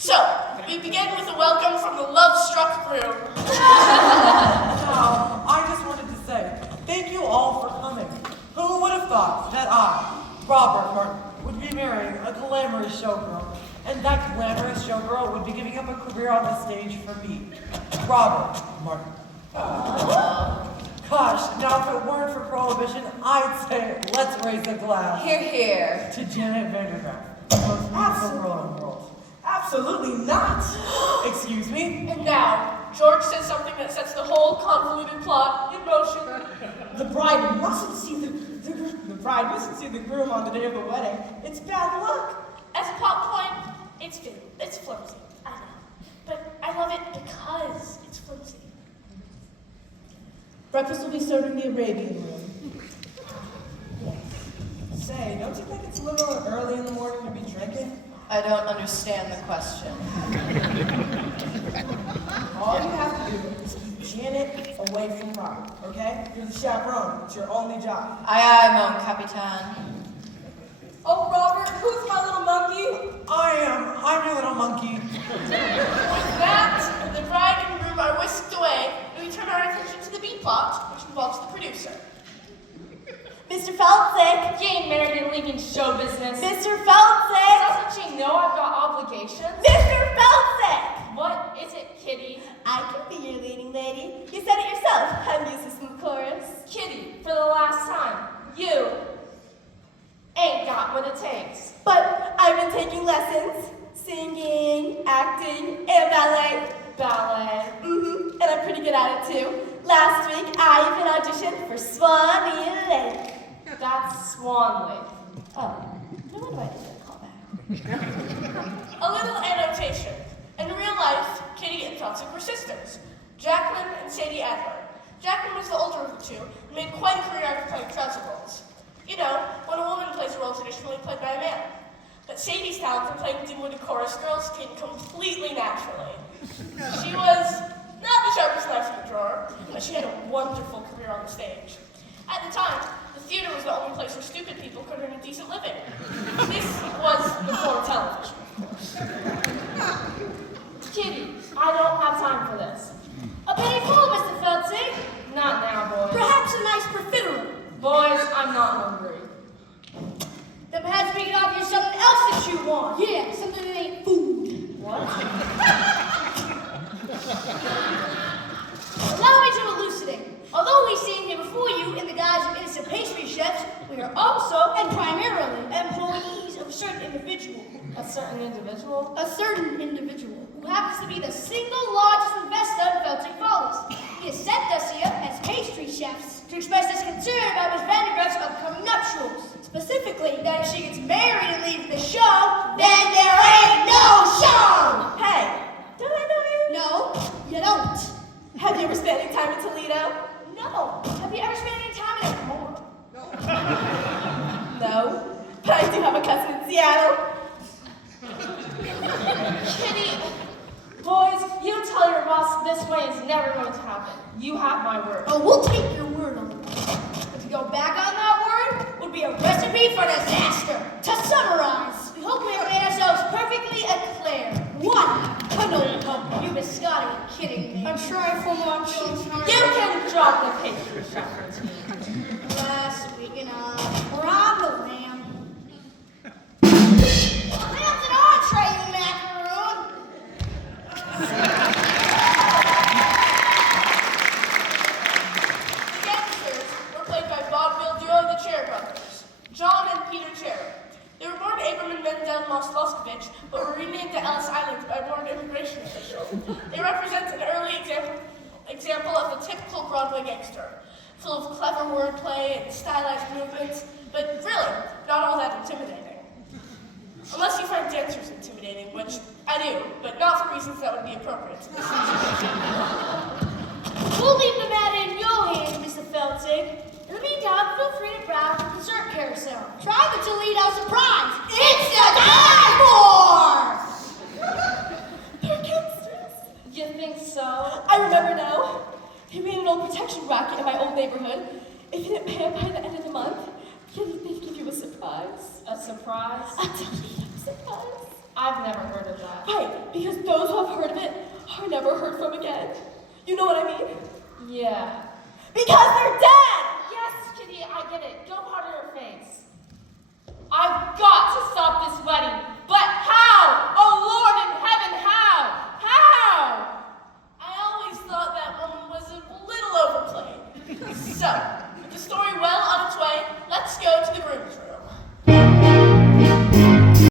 So, we begin with a welcome from the love-struck groom. Now, I just wanted to say, thank you all for coming. Who would have thought that I, Robert Martin, would be marrying a glamorous showgirl, and that glamorous showgirl would be giving up a career on the stage for me, Robert Martin. Gosh, now if it weren't for Prohibition, I'd say let's raise a glass. Hear, hear. To Janet Vandergraaf, the most beautiful girl in the world. Absolutely not. Excuse me? And now, George says something that sets the whole convoluted plot in motion. The bride mustn't see the bride mustn't see the groom on the day of the wedding. It's bad luck. As a plot point, it's flimsy. I know. But I love it because it's flimsy. Breakfast will be served in the Arabian room. Say, don't you think it's a little early in the morning to be drinking? I don't understand the question. All you have to do is keep Janet away from Robert, okay? You're the chaperone. It's your only job. Aye, mon capitan. Oh, Robert, who's my little monkey? I'm your little monkey. With that, the bride and groom are whisked away, and we turn our attention to the B plot, which involves the producer. Mr. Feltzik. You ain't married and leaving show business. Mr. Feltzik. Doesn't she know I've got obligations? Mr. Feltzik. What is it, Kitty? I can be your leading lady. You said it yourself. I'm the assistant chorus. Kitty, for the last time, you ain't got what it takes. But I've been taking lessons. Singing, acting, and ballet. Ballet. And I'm pretty good at it too. Last week, I even auditioned for Swanee Lake. That's Swan Lake. Oh, no wonder I didn't call back. A little annotation. In real life, Kitty and Feltzik were sisters, Jacqueline and Sadie Adler. Jacqueline was the older of the two and made quite a career out of playing trouser roles. You know, when a woman plays a role traditionally played by a man. But Sadie's talent for playing dim-witted chorus girls came completely naturally. She was not the sharpest knife in the drawer, but she had a wonderful career on the stage. At the time, the theater was the only place where stupid people could earn a decent living. This was before television, of course. Kitty, I don't have time for this. A penny full, Mr. Feltzik. Not now, boys. Perhaps a nice profiterole. Boys, I'm not hungry. Then perhaps we can offer you something else that you want. Yeah, something that ain't food. What? Allow me to elucidate. Although we stand here before you in the guise of innocent pastry chefs, we are also, and primarily, employees of a certain individual. A certain individual? A certain individual who happens to be the single largest investor in Feltzik Follies. He has sent us here as pastry chefs to express his concern about Miss Vandergraaf's upcoming nuptials. Specifically, that if she gets married and leaves the show, then there ain't no show! Hey, don't I know you? No, you don't. Have you ever spent any time in Toledo? No. Have you ever spent any time in Aurora? No. But I do have a cousin in Seattle. Kitty, boys, you tell your boss this way is never going to happen. You have my word. Oh, we'll take your word on it. But to go back on that word would be a recipe for disaster. To summarize, we hope we have made ourselves perfectly clear. One, no, you Miss Scotty are kidding me. I'm trying for much. You can drop the pastry shop routine. Last week and we're on the lamb. Lamb's an entree, you macaroon. The gangsters were played by vaudeville duo the Chair brothers, John and Peter Chair. They were born Abram and Mendel Moskowitz, but were renamed to Ellis Island by a board immigration official. They represent an early example of the typical Broadway gangster, full of clever wordplay and stylized movements, but really, not all that intimidating. Unless you find dancers intimidating, which I do, but not for reasons that would be appropriate to this situation. We'll leave the matter in your hands, Mr. Feltzik. In the meantime, feel free to browse the dessert carousel. Try the Toledo surprise. It's the die for! They're gangsters. You think so? I remember now. They ran an old protection racket in my old neighborhood. If you didn't pay up by the end of the month, they'd give you a surprise. A surprise? A Toledo surprise. I've never heard of that. Right, because those who have heard of it are never heard from again. You know what I mean? Yeah. Because they're dead! Yes, Kitty, I get it. Don't powder your face. I've got to stop this wedding. But how?